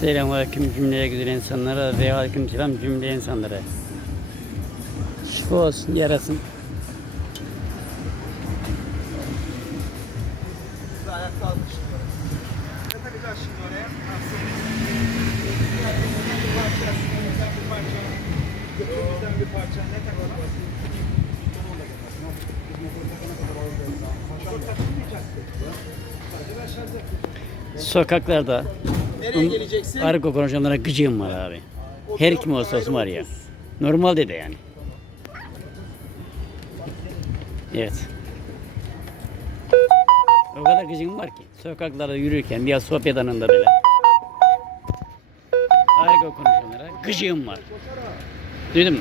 Selamünaleyküm cümleye güzel insanlara ve aleyküm selam cümle insanlara. Şifa olsun yarasın. Sokaklarda Nereye geleceksin? argo konuşanlara gıcığım var abi. Her kim olsa olsun var ya. Normal de yani. Evet. O kadar gıcığım var ki. Sokaklarda yürürken ya sohbet anında böyle. Argo konuşanlara gıcığım var. Duydun mu?